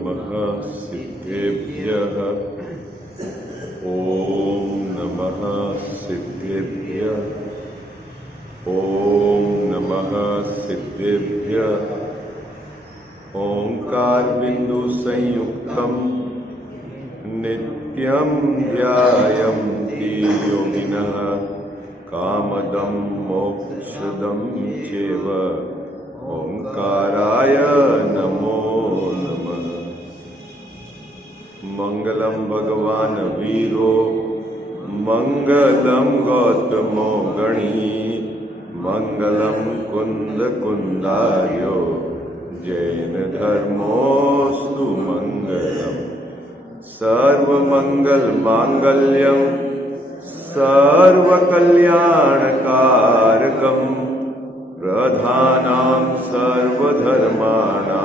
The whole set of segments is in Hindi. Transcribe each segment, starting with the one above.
नमः सिद्धेभ्यः। ॐ नमः सिद्धेभ्यः। ॐ नमः सिद्धेभ्यः। ओंकार बिंदु संयुक्तम नित्यं ध्यायन्ति योगिनः कामदं मोक्षदं चैव। ओंकाराय नमो नमः। मंगलम भगवान वीरो मंगलम गौतमो गणी मंगलम कुंद कुंदार्यो जैन धर्मोस्तु मंगलम। सर्वमंगल मांगल्यम सर्वकल्याणकारकम प्रधानां सर्वधर्माणां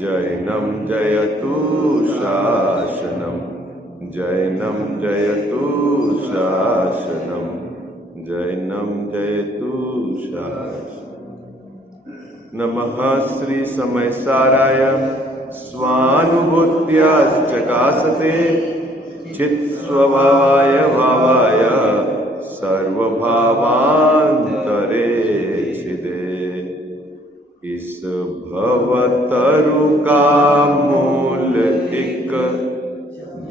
जैनं जयतु शासनम। जैनं जयतु शासनम। जैनं जयतु शासनम। नमः श्री समयसाराय स्वानुभूत्याश्चकासते चित्स्वभावाय भावाय सर्वभावान्तरे छिदे। इस भवतरु का मूल एक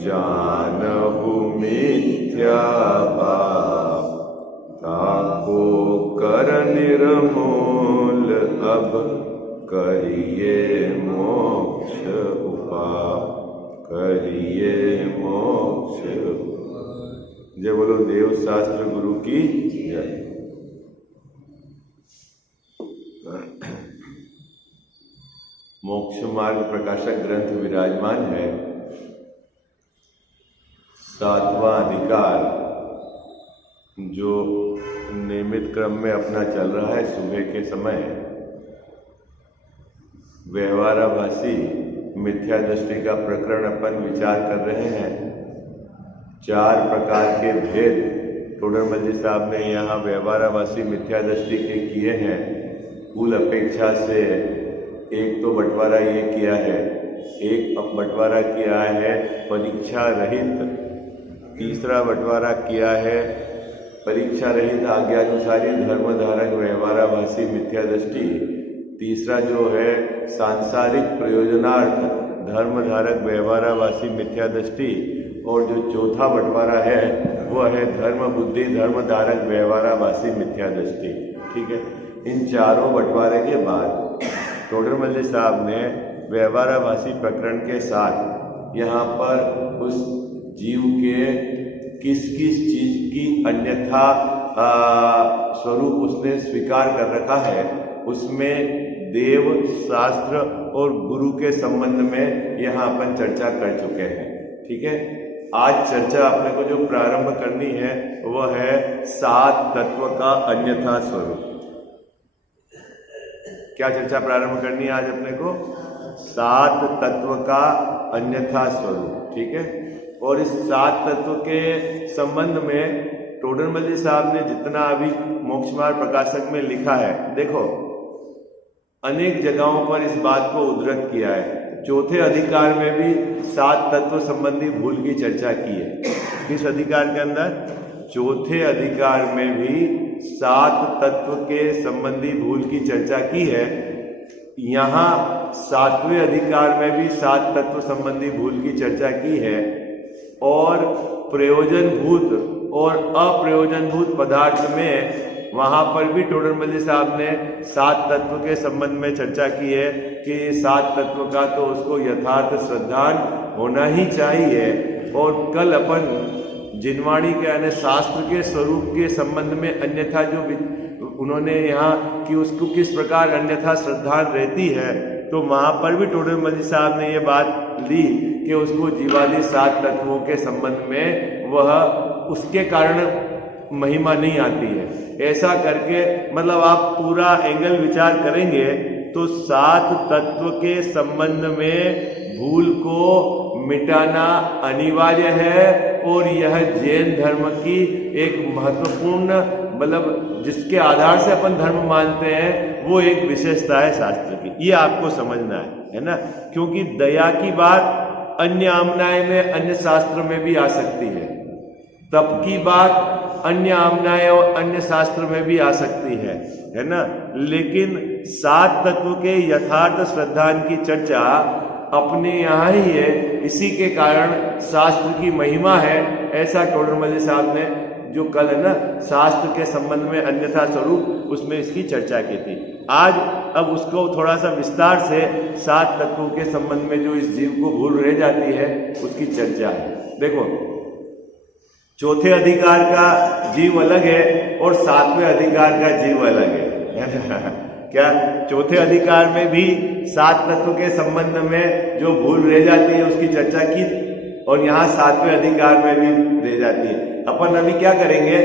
जानहु मिथ्या भाव ताको कर निर्मूल अब करिए मोक्ष उपाय। करिए मोक्ष। जय बोलो देव शास्त्र गुरु की जय। मोक्ष मार्ग प्रकाशक ग्रंथ विराजमान है। 7वां अधिकार जो नियमित क्रम में अपना चल रहा है। सुबह के समय व्यवहाराभासी मिथ्या दृष्टि का प्रकरण अपन विचार कर रहे हैं। 4 प्रकार के भेद टोडरमल जी साहब ने यहाँ व्यवहाराभासी मिथ्या दृष्टि के किए हैं। कुल अपेक्षा से एक तो बंटवारा ये किया है, एक बंटवारा किया है परीक्षा रहित, तीसरा बंटवारा किया है परीक्षा रहित आज्ञानुसारी धर्मधारक व्यवहाराभासी मिथ्या दृष्टि, तीसरा जो है सांसारिक प्रयोजनार्थ धर्मधारक व्यवहाराभासी मिथ्या दृष्टि, और जो चौथा बंटवारा है वह है धर्म बुद्धि धर्मधारक व्यवहाराभासी मिथ्या दृष्टि। ठीक है। इन चारों बंटवारे के बाद टोडरमल जी साहब ने व्यवहाराभासी प्रकरण के साथ यहाँ पर उस जीव के किस किस चीज की अन्यथा स्वरूप उसने स्वीकार कर रखा है, उसमें देव शास्त्र और गुरु के संबंध में यहाँ अपन चर्चा कर चुके हैं। ठीक है। आज चर्चा अपने को जो प्रारंभ करनी है वह है 7 तत्व का अन्यथा स्वरूप। क्या चर्चा प्रारंभ करनी है आज अपने को? 7 तत्व का अन्यथा स्वरूप। ठीक है। और इस 7 तत्व के संबंध में टोडरमल जी साहब ने जितना अभी मोक्ष मार्ग प्रकाशक में लिखा है, देखो अनेक जगहों पर इस बात को उद्धृत किया है। चौथे अधिकार में भी 7 तत्व संबंधी भूल की चर्चा की है। किस अधिकार के अंदर? चौथे अधिकार में भी 7 तत्व के संबंधी भूल की चर्चा की है। यहाँ 7वें अधिकार में भी 7 तत्व संबंधी भूल की चर्चा की है। और प्रयोजनभूत और अप्रयोजनभूत पदार्थ में वहां पर भी टोडरमल जी साहब ने 7 तत्व के संबंध में चर्चा की है कि 7 तत्व का तो उसको यथार्थ श्रद्धान होना ही चाहिए। और कल अपन जिनवाणी के यानी शास्त्र के स्वरूप के संबंध में अन्यथा जो उन्होंने यहाँ कि उसको किस प्रकार अन्यथा श्रद्धान रहती है, तो वहां पर भी टोडरमल जी साहब ने ये बात ली कि उसको जीवादि 7 तत्वों के संबंध में वह उसके कारण महिमा नहीं आती है। ऐसा करके मतलब आप पूरा एंगल विचार करेंगे तो 7 तत्व के संबंध में भूल को मिटाना अनिवार्य है। और यह जैन धर्म की एक महत्वपूर्ण मतलब जिसके आधार से अपन धर्म मानते हैं वो एक विशेषता है शास्त्र की। ये आपको समझना है। है ना, क्योंकि दया की बात अन्य आमनाएं में, अन्य शास्त्र में भी आ सकती है, तप की बात अन्य आमनाएं और अन्य शास्त्र में भी आ सकती है ना, लेकिन 7 तत्व के यथार्थ श्रद्धान की चर्चा अपने यहाँ ही है, इसी के कारण शास्त्र की महिमा है। ऐसा टोडरमल जी साहब ने जो कल है ना शास्त्र के संबंध में अन्यथा स्वरूप, उसमें इसकी चर्चा की थी। आज अब उसको थोड़ा सा विस्तार से 7 तत्वों के संबंध में जो इस जीव को भूल रह जाती है उसकी चर्चा है। देखो, चौथे अधिकार का जीव अलग है और 7वें अधिकार का जीव अलग है क्या? चौथे अधिकार में भी 7 तत्व के संबंध में जो भूल रह जाती है उसकी चर्चा की, और यहाँ 7वें अधिकार में भी रह जाती है। अपन अभी क्या करेंगे,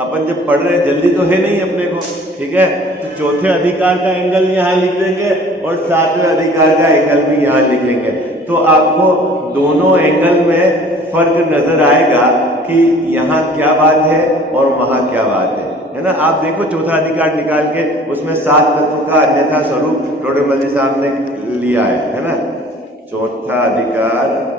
अपन जब पढ़ रहे जल्दी तो है नहीं अपने को, ठीक है, तो चौथे अधिकार का एंगल यहाँ लिख देंगे और 7वें अधिकार का एंगल भी यहाँ लिखेंगे, तो आपको दोनों एंगल में फर्क नजर आएगा कि यहाँ क्या बात है और वहां क्या बात है ना। आप देखो चौथा अधिकार निकाल के उसमें 7 तत्व का अन्यथा स्वरूप टोडरमल जी साहब ने लिया है ना। चौथा अधिकार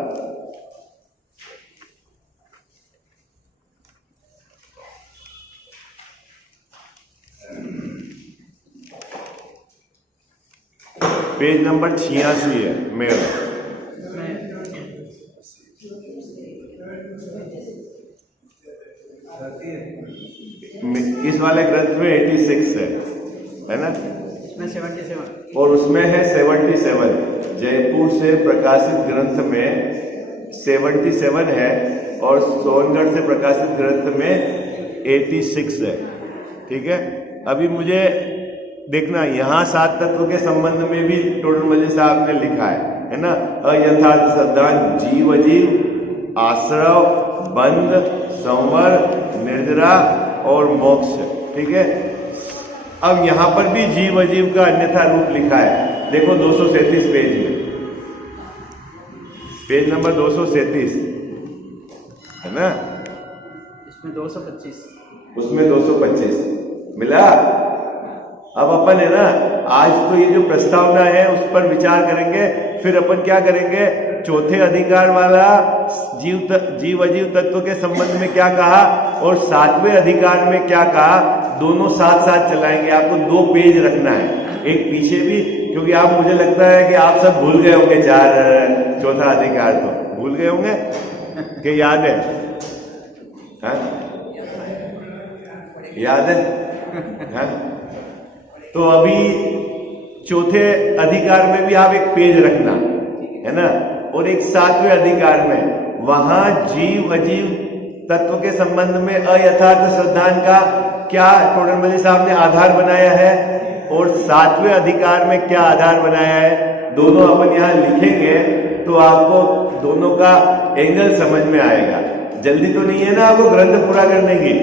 पेज नंबर 86 है मेरा, इस वाले ग्रंथ में 86 है ना, इसमें 77 और उसमें है 77। जयपुर से प्रकाशित ग्रंथ में 77 है और सोनगढ़ से प्रकाशित ग्रंथ में 86 है, ठीक है। अभी मुझे देखना, यहाँ 7 तत्व के संबंध में भी टोडरमल जी साहब ने लिखा है ना। अयथार्थ श्रद्धान जीव अजीव, आश्रव, बंध, संवर, निर्जरा और मोक्ष, ठीक है। अब यहां पर भी जीव अजीव का अन्यथा रूप लिखा है, देखो 237 पेज में, पेज नंबर 237 है ना, इसमें 225, उसमें 225 मिला। अब अपन है ना आज तो ये जो प्रस्तावना है उस पर विचार करेंगे, फिर अपन क्या करेंगे, चौथे अधिकार वाला जीव अजीव तत्व के संबंध में क्या कहा और 7वें अधिकार में क्या कहा, दोनों साथ साथ चलाएंगे। आपको 2 पेज रखना है, एक पीछे भी, क्योंकि आप, मुझे लगता है कि आप सब भूल गए होंगे चौथा अधिकार, तो भूल गए होंगे कि याद है? हाँ? याद है? हाँ? तो अभी चौथे अधिकार में भी आप एक पेज रखना है ना, और एक 7वें अधिकार में वहां जीव अजीव तत्व के संबंध में अयथार्थ श्रद्धान का क्या टोडरमल जी साहब ने आधार बनाया है और 7वें अधिकार में क्या आधार बनाया है, दोनों अपन यहाँ लिखेंगे तो आपको दोनों का एंगल समझ में आएगा। जल्दी तो नहीं है ना आपको ग्रंथ पूरा करने की?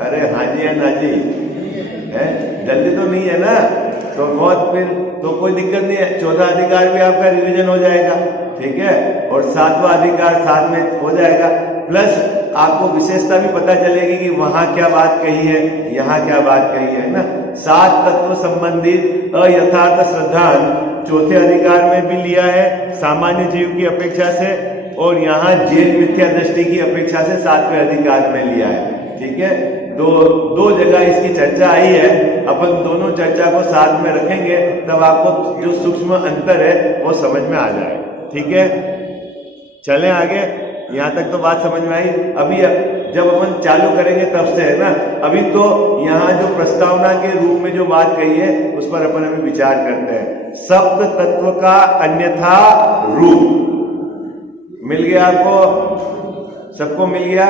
अरे हाँ जी, ना जी है, जल्दी तो नहीं है ना, तो बहुत, फिर तो कोई दिक्कत नहीं है, चौथा अधिकार भी आपका रिवीजन हो जाएगा, ठीक है, और 7वां अधिकार साथ में हो जाएगा, प्लस आपको विशेषता भी पता चलेगी कि वहां क्या बात कही है, यहाँ क्या बात कही है ना। 7 तत्व संबंधित अयथार्थ श्रद्धान चौथे अधिकार में भी लिया है सामान्य जीव की अपेक्षा से, और यहाँ जैन मिथ्या दृष्टि की अपेक्षा से 7वें अधिकार में लिया है, ठीक है। दो जगह इसकी चर्चा आई है, अपन दोनों चर्चा को साथ में रखेंगे, तब आपको जो सूक्ष्म अंतर है वो समझ में आ जाए, ठीक है। चलें आगे, यहाँ तक तो बात समझ में आई। अभी जब अपन चालू करेंगे तब से है ना, अभी तो यहाँ जो प्रस्तावना के रूप में जो बात कही है उस पर अपन अभी विचार करते हैं। सप्त तत्व का अन्यथा रूप मिल गया आपको, सबको मिल गया?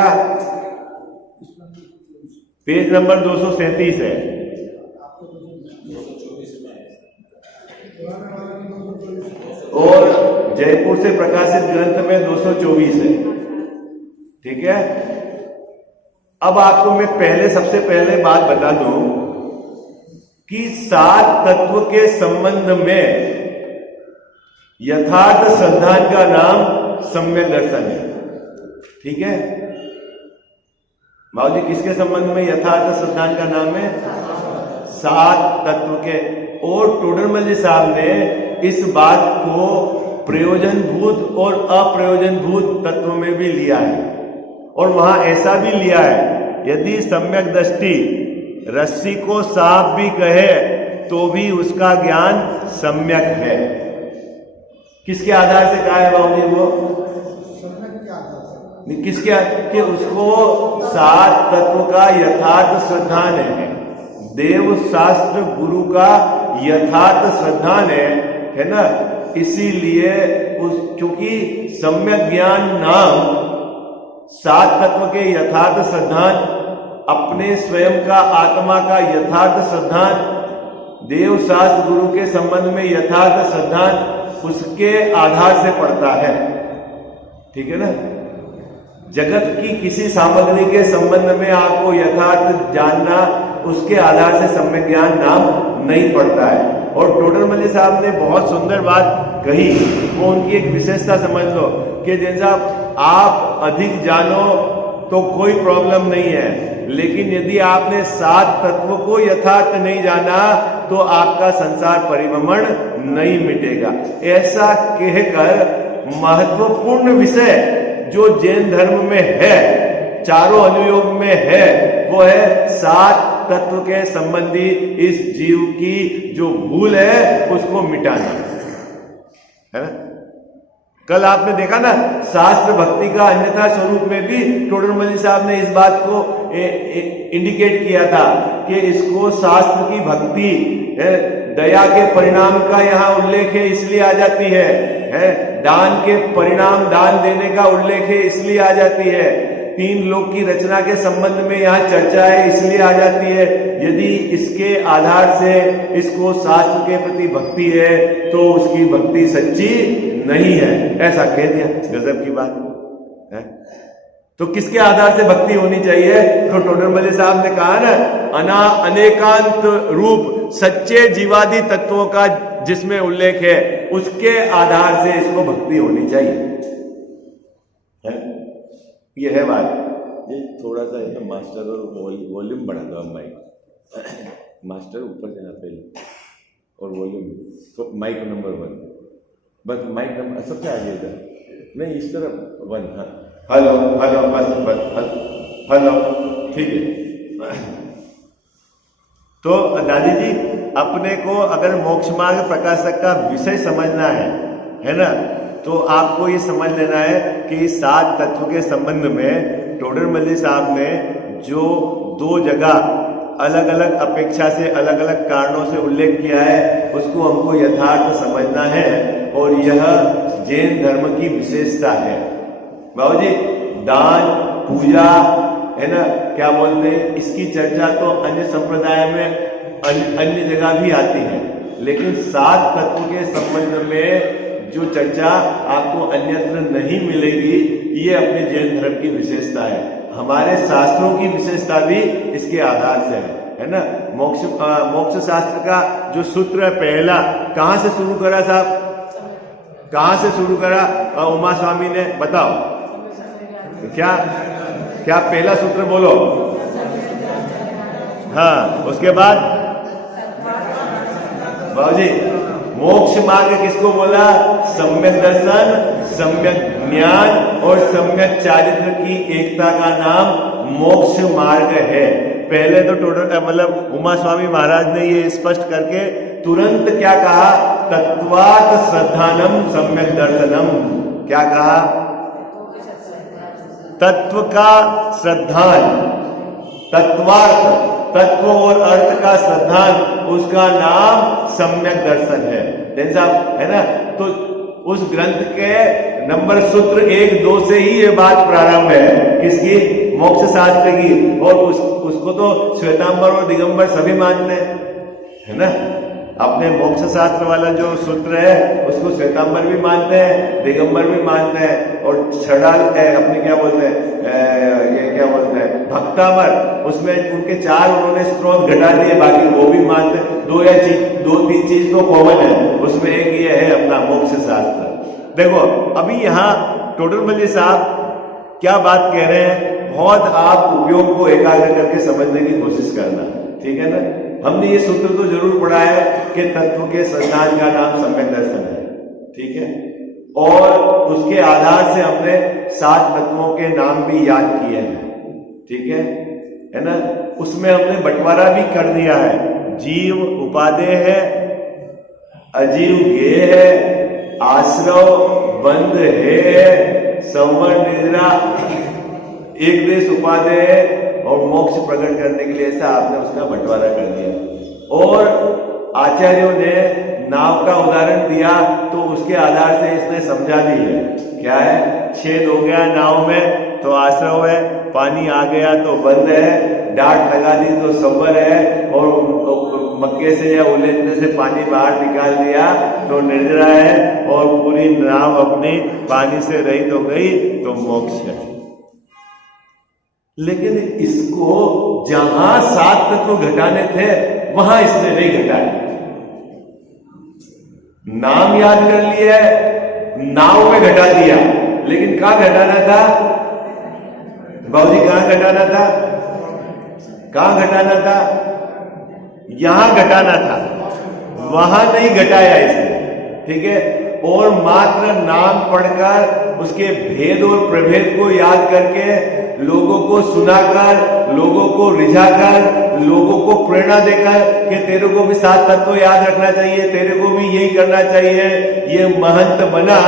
पेज नंबर 237 है, और जयपुर से प्रकाशित ग्रंथ में 224 है, ठीक है। अब आपको मैं सबसे पहले बात बता दूं कि 7 तत्व के संबंध में यथार्थ श्रद्धान का नाम सम्यक दर्शन है, ठीक है। बाबू जी, किसके संबंध में यथार्थ श्रद्धान का नाम है? 7 तत्व के। और टोडरमल जी साहब ने इस बात को प्रयोजनभूत और अप्रयोजनभूत तत्व में भी लिया है, और वहां ऐसा भी लिया है, यदि सम्यक दृष्टि रस्सी को सांप भी कहे तो भी उसका ज्ञान सम्यक है। किसके आधार से कहा है बाबूजी? वो किसके कि उसको सात तत्व का यथार्थ श्रद्धान है, देव शास्त्र गुरु का यथार्थ श्रद्धान है ना। इसीलिए क्योंकि सम्यक ज्ञान नाम सात तत्व के यथार्थ श्रद्धान, अपने स्वयं का आत्मा का यथार्थ श्रद्धान, देव शास्त्र गुरु के संबंध में यथार्थ श्रद्धान, उसके आधार से पड़ता है। ठीक है ना। जगत की किसी सामग्री के संबंध में आपको यथार्थ जानना, उसके आधार से सम्यक ज्ञान नाम नहीं पड़ता है। और टोडरमल साहब ने बहुत सुंदर बात कही, वो उनकी एक विशेषता समझ लो कि जैसा आप अधिक जानो तो कोई प्रॉब्लम नहीं है, लेकिन यदि आपने सात तत्व को यथार्थ नहीं जाना तो आपका संसार परिभ्रमण नहीं मिटेगा। ऐसा कहकर महत्वपूर्ण विषय जो जैन धर्म में है, चारों अनुयोग में है, वो है सात तत्व के संबंधी इस जीव की जो भूल है उसको मिटाना, है ना। कल आपने देखा ना, शास्त्र भक्ति का अन्यथा स्वरूप में भी टोडरमल साहब ने इस बात को इंडिकेट किया था कि इसको शास्त्र की भक्ति दया के परिणाम का यहाँ उल्लेख है इसलिए आ जाती है, दान के परिणाम, दान देने का उल्लेख है इसलिए आ जाती है, तीन लोक की रचना के संबंध में यहाँ चर्चा है इसलिए आ जाती है। यदि इसके आधार से इसको शास्त्र के प्रति भक्ति है तो उसकी भक्ति सच्ची नहीं है, ऐसा कह दिया। गजब की बात है। तो किसके आधार से भक्ति होनी चाहिए? तो टोडरमल साहब ने कहा ना, अनेकांत रूप सच्चे जीवादि तत्वों का जिसमें उल्लेख है उसके आधार से इसको भक्ति होनी चाहिए, है? ये है बात। ये थोड़ा सा है ना, मास्टर और वॉल्यूम बढ़ा दो। माइक मास्टर ऊपर जाना पहले, और वॉल्यूम तो माइक नंबर 1, बस माइक नंबर सबसे आगे इधर नहीं, इस तरफ 1। हाँ, हेलो हेलो, बस हेलो, ठीक है। तो दादी जी, अपने को अगर मोक्ष मार्ग प्रकाशक का विषय समझना है ना, तो आपको ये समझ लेना है कि सात तत्व के संबंध में टोडरमल साहब ने जो दो जगह अलग अलग अपेक्षा से अलग अलग कारणों से उल्लेख किया है उसको हमको यथार्थ समझना है, और यह जैन धर्म की विशेषता है। बाबू जी, दान पूजा है ना, क्या बोलते हैं, इसकी चर्चा तो अन्य संप्रदाय में अन्य जगह भी आती है, लेकिन सात तत्व के संबंध में जो चर्चा आपको अन्यत्र नहीं मिलेगी, ये अपने जैन धर्म की विशेषता है। हमारे शास्त्रों की विशेषता भी इसके आधार से है ना। मोक्ष शास्त्र का जो सूत्र है पहला, कहां से शुरू करा साहब? कहां से शुरू करा उमा स्वामी ने? बताओ क्या क्या पहला सूत्र बोलो। हाँ, उसके बाद बाबूजी मोक्ष मार्ग किसको बोला? सम्यक दर्शन, सम्यक ज्ञान और सम्यक चारित्र की एकता का नाम मोक्ष मार्ग है। पहले तो मतलब उमा स्वामी महाराज ने ये स्पष्ट करके तुरंत क्या कहा? तत्वात् श्रद्धानम सम्यक दर्शनम। क्या कहा? तत्व का श्रद्धान, तत्वार्थ, तत्व और अर्थ का श्रद्धान, उसका नाम सम्यक दर्शन है। साहब है ना। तो उस ग्रंथ के नंबर सूत्र 1-2 से ही ये बात प्रारंभ है, किसकी? मोक्ष शास्त्र की। और उसको तो श्वेतांबर और दिगंबर सभी मानते हैं, है ना। अपने मोक्ष शास्त्र वाला जो सूत्र है उसको श्वेतांबर भी मानते हैं, दिगंबर भी मानते हैं, और छड़ाल अपने क्या बोलते हैं, ये क्या बोलते हैं, भक्तामर, उसमें उनके 4 उन्होंने स्रोत घटा दिए, बाकी वो भी मानते हैं। 2-3 चीज तो कॉमन है, उसमें एक ये है अपना मोक्ष शास्त्र। देखो अभी यहाँ टोडरमल साहब क्या बात कह रहे हैं, बहुत आप उपयोग को एकाग्र करके समझने की कोशिश करना, ठीक है ना। हमने ये सूत्र तो जरूर पढ़ा है कि तत्व के संधान का नाम सम्यक दर्शन है, ठीक है, और उसके आधार से हमने 7 तत्वों के नाम भी याद किए हैं, ठीक है ना। उसमें हमने बंटवारा भी कर दिया है, जीव उपादेय है, अजीव गेय है, आश्रव बंध है, संवर निद्रा एक देश उपादेय है, और मोक्ष प्रकट करने के लिए ऐसा आपने उसका बंटवारा कर दिया। और आचार्यों ने नाव का उदाहरण दिया तो उसके आधार से इसने समझा दी है, क्या है, छेद हो गया नाव में तो आश्रव है, पानी आ गया तो बंद है, डांट लगा दी तो संवर है, और मक्के से या उलेटने से पानी बाहर निकाल दिया तो निर्जरा है, और पूरी नाव अपनी पानी से रहित हो गई तो मोक्ष है। लेकिन इसको जहां 7 तत्व घटाने थे वहां इसने नहीं घटाया। नाम याद कर लिया, नाव में घटा दिया, लेकिन कहां घटाना था बाबूजी, कहां घटाना था, कहां घटाना था, यहां घटाना था, वहां नहीं घटाया इसने, ठीक है। और मात्र नाम पढ़कर उसके भेद और प्रभेद को याद करके लोगों को सुनाकर, लोगों को रिझाकर, लोगों को प्रेरणा देकर कि तेरे को भी 7 तत्व याद रखना चाहिए, तेरे को भी यही करना चाहिए, ये महंत बना।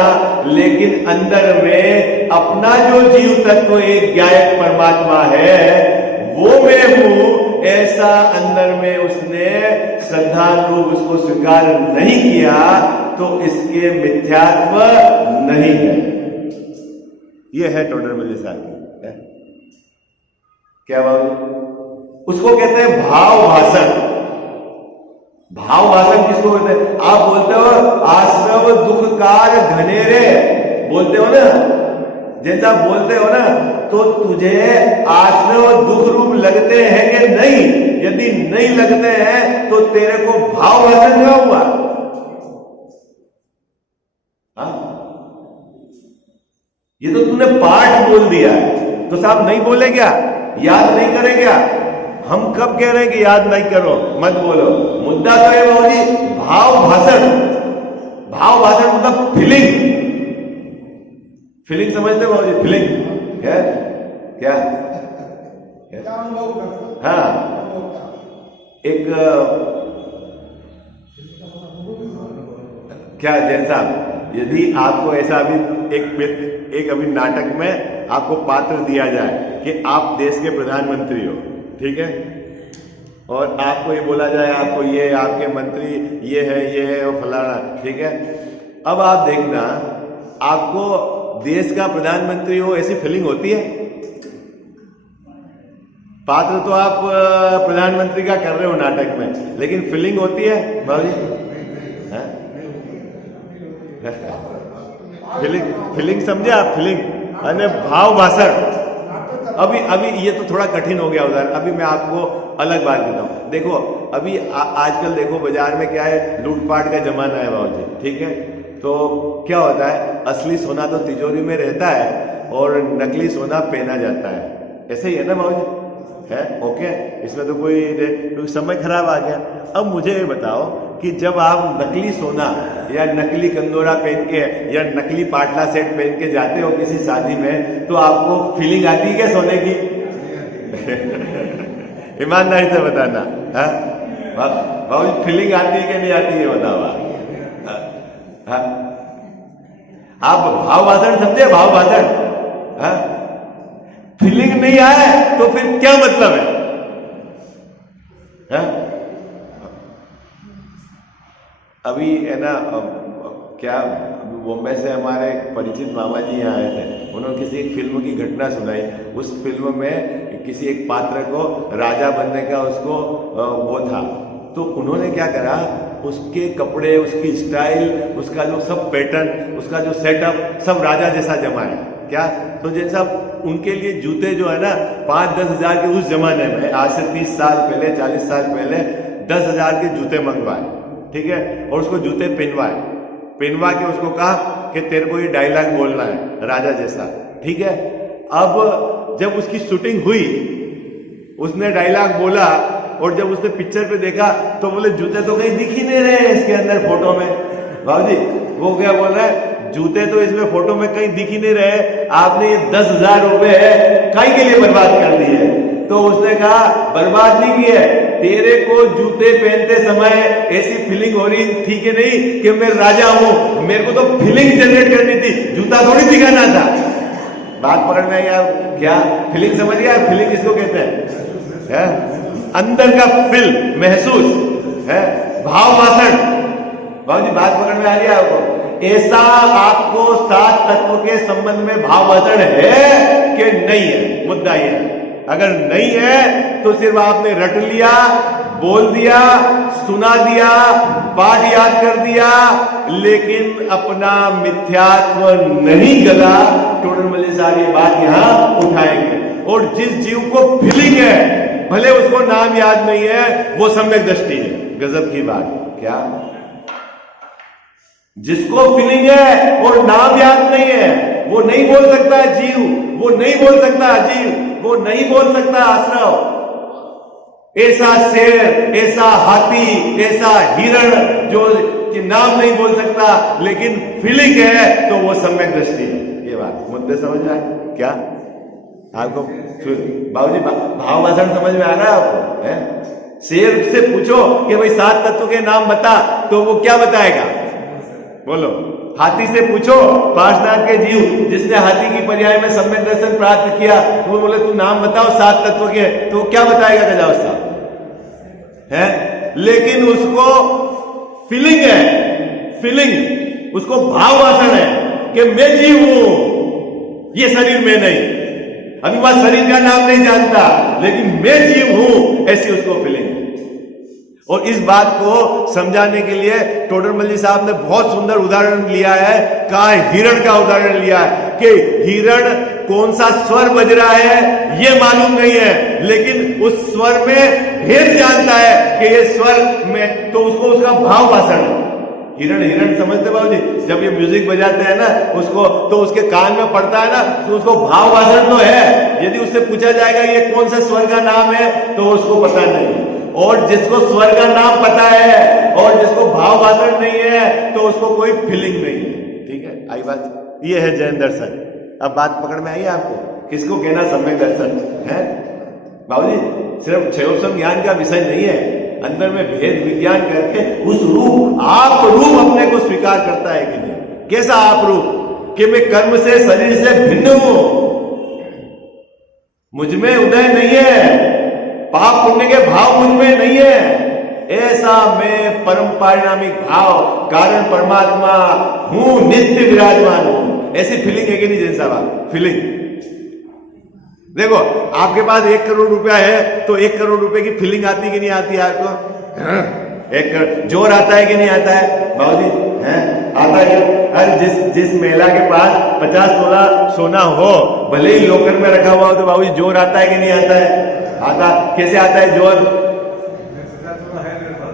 लेकिन अंदर में अपना जो जीव तत्व एक ज्ञायक परमात्मा है वो मैं हूं, ऐसा अंदर में उसने श्रद्धानुरूप उसको स्वीकार नहीं किया तो इसके मिथ्यात्व नहीं है। ये है टोडरमल साहब है। क्या बाबू, उसको कहते हैं भाव भाषण। भाव भाषण किसको कहते हैं? आप बोलते हो आश्रव दुखकार घनेरे, बोलते हो ना, जैसा बोलते हो ना, तो तुझे आश्रव दुख रूप लगते हैं कि नहीं? यदि नहीं लगते हैं तो तेरे को भाव भाषण क्या हुआ? ये तो तूने पाठ बोल दिया है, तो साहब नहीं बोले क्या, याद नहीं करे क्या? हम कब कह रहे हैं कि याद नहीं करो, मत बोलो। मुद्दा तो है बाबूजी भाव भाषण। भाव भाषण मतलब फीलिंग। फीलिंग समझते हो बाबूजी? फीलिंग क्या क्या, हाँ, एक क्या जैन साहब, यदि आपको ऐसा अभी एक अभी नाटक में आपको पात्र दिया जाए कि आप देश के प्रधानमंत्री हो, ठीक है, और आपको ये बोला जाए आपको ये आपके मंत्री ये है वो फलाना, ठीक है, अब आप देखना आपको देश का प्रधानमंत्री हो ऐसी फीलिंग होती है? पात्र तो आप प्रधानमंत्री का कर रहे हो नाटक में, लेकिन फीलिंग होती है बाबूजी? फीलिंग समझे आप? फीलिंग अने भाव भाषण। अभी ये तो थोड़ा कठिन हो गया उधर। अभी मैं आपको अलग बात देता हूँ। देखो अभी आजकल देखो बाजार में क्या है, लूटपाट का जमाना है बाबूजी, ठीक है। तो क्या होता है, असली सोना तो तिजोरी में रहता है और नकली सोना पहना जाता है, ऐसे ही है ना बाबूजी? है ओके, इसमें तो कोई समय खराब आ गया। अब मुझे ये बताओ कि जब आप नकली सोना या नकली कंदोरा पहन के या नकली पाटला सेट पहन के जाते हो किसी शादी में, तो आपको फीलिंग आती है क्या सोने की? ईमानदारी से बताना, बाबू फीलिंग आती है कि नहीं आती है बताओ आप? भाव भाषण समझे? भाव भाषण। फीलिंग नहीं आए तो फिर क्या मतलब है? अभी है ना, क्या बॉम्बे से हमारे परिचित मामा जी यहाँ आए थे, उन्होंने किसी एक फिल्म की घटना सुनाई। उस फिल्म में किसी एक पात्र को राजा बनने का उसको वो था, तो उन्होंने क्या करा, उसके कपड़े, उसकी स्टाइल, उसका जो सब पैटर्न, उसका जो सेटअप सब राजा जैसा जमाया। क्या? तो जैसा उनके लिए जूते जो है ना 5-10 हजार के उस जमाने में, आज से 30 साल पहले 40 साल पहले 10 हजार के जूते मंगवाए, ठीक है, और उसको जूते पहनवा के उसको कहा कि तेरे को ये डायलॉग बोलना है राजा जैसा, ठीक है। अब जब उसकी शूटिंग हुई, उसने डायलॉग बोला और जब उसने पिक्चर पे देखा तो बोले जूते तो कहीं दिख ही नहीं रहे इसके अंदर फोटो में। बाबूजी वो क्या बोल रहा है, जूते तो इसमें फोटो में कहीं दिख ही नहीं रहे, आपने ये 10,000 रुपए कहीं के लिए बर्बाद कर दिए। तो उसने कहा बर्बाद नहीं किए, तेरे को जूते पहनते समय ऐसी फीलिंग हो रही थी कि नहीं कि मैं राजा हूं, मेरे को तो फीलिंग जनरेट करनी थी, जूता थोड़ी दिखाना था। बात पकड़ में आई आप? क्या फीलिंग समझ गया? फीलिंग इसको कहते हैं, अंदर का फील, महसूस है, भाववासन। बाबूजी बात पकड़ में आ रही है आपको? ऐसा आपको 7 तत्व के संबंध में भाववासन है कि नहीं है? मुद्दा ये है, अगर नहीं है तो सिर्फ आपने रट लिया, बोल दिया, सुना दिया, पाठ याद कर दिया, लेकिन अपना मिथ्यात्व नहीं गला। टोडर मल्ली साहब ये बात यहां उठाएंगे। और जिस जीव को फीलिंग है, भले उसको नाम याद नहीं है, वो सम्यक दृष्टि है। गजब की बात। क्या? जिसको फीलिंग है और नाम याद नहीं है, वो नहीं बोल सकता जीव, वो नहीं बोल सकता जीव, वो नहीं बोल सकता आश्रव। ऐसा शेर, ऐसा हाथी, ऐसा हिरण जो कि नाम नहीं बोल सकता लेकिन फीलिंग है, तो वो सम्यक दृष्टि है। ये बात मुद्दे समझ में आए क्या आपको? बाबूजी भाववासन समझ में आ रहा है आपको? है? शेर से पूछो कि भाई 7 तत्व के नाम बता, तो वो क्या बताएगा? बोलो। हाथी से पूछो, पार्श्वनाथ के जीव जिसने हाथी की पर्याय में सम्यक दर्शन प्राप्त किया, वो बोले तू नाम बताओ 7 तत्व के, तो क्या बताएगा गजावस्ता? है? लेकिन उसको फीलिंग है, फीलिंग, उसको भाववासन है कि मैं जीव हूं, ये शरीर में नहीं। अभी वह शरीर का नाम नहीं जानता, लेकिन मैं जीव हूं, ऐसी उसको फीलिंग है। और इस बात को समझाने के लिए टोडरमल जी साहब ने बहुत सुंदर उदाहरण लिया है। कहा हिरण का उदाहरण लिया है कि हिरण कौन सा स्वर बज रहा है ये मालूम नहीं है, लेकिन उस स्वर में भेद जानता है कि ये स्वर में, तो उसको उसका भाववासन है। हिरण समझते बाबूजी? जब ये म्यूजिक बजाते हैं ना उसको, तो उसके कान में पड़ता है ना, तो उसको भाववासन तो है। यदि उससे पूछा जाएगा ये कौन सा स्वर का नाम है, तो उसको पता नहीं। और जिसको स्वर का नाम पता है और जिसको भाववासन नहीं है, तो उसको कोई फीलिंग नहीं है। ठीक है, आई बात? ये है जैन दर्शन। अब बात पकड़ में आई आपको? किसको कहना सम्यक दर्शन है? बाबूजी सिर्फ क्षयोपम ज्ञान का विषय नहीं है, अंदर में भेद विज्ञान करके उस रूप, आप रूप अपने को स्वीकार करता है कि नहीं? कैसा आप रूप? कि मैं कर्म से, शरीर से भिन्न हूं, मुझ में उदय नहीं है, पाप पुण्य के भाव मुझ में नहीं है, ऐसा मैं परम पारिणामिक भाव, कारण परमात्मा हूं, नित्य विराजमान हूं। ऐसी फीलिंग है कि नहीं जैन साहब? फीलिंग देखो, आपके पास 1 करोड़ रुपया है तो 1 करोड़ रुपए की फीलिंग आती कि नहीं आती है आपको? 1 करोड़ जोर आता है कि नहीं आता है बाबूजी? है, आता है। अरे जिस महिला के पास 50 तोला सोना हो, भले ही लोकर में रखा हुआ हो, तो बाबूजी जोर आता है कि नहीं आता है? आता। कैसे आता है जोर?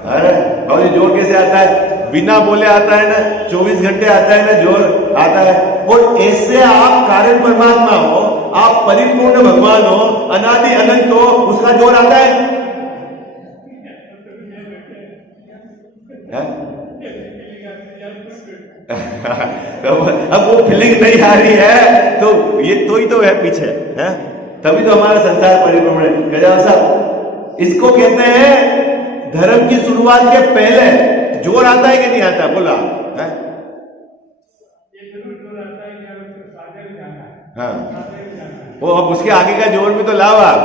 अरे बाबूजी जोर कैसे आता है? बिना बोले आता है ना, 24 घंटे आता है ना, जोर आता है। और ऐसे आप कारण परमात्मा हो, आप परिपूर्ण भगवान हो, अनादि अनंत हो, उसका जोर आता है? तो अब वो फीलिंग नहीं आ रही है, तो ये तो ही तो है पीछे, है? तभी तो हमारा संसार परिपूर्ण है। गजानन साहब, इसको कहते हैं धर्म की शुरुआत के पहले जोर आता है कि नहीं आता? बोला है? हाँ, वो अब उसके आगे का जोर भी तो लाओ आप।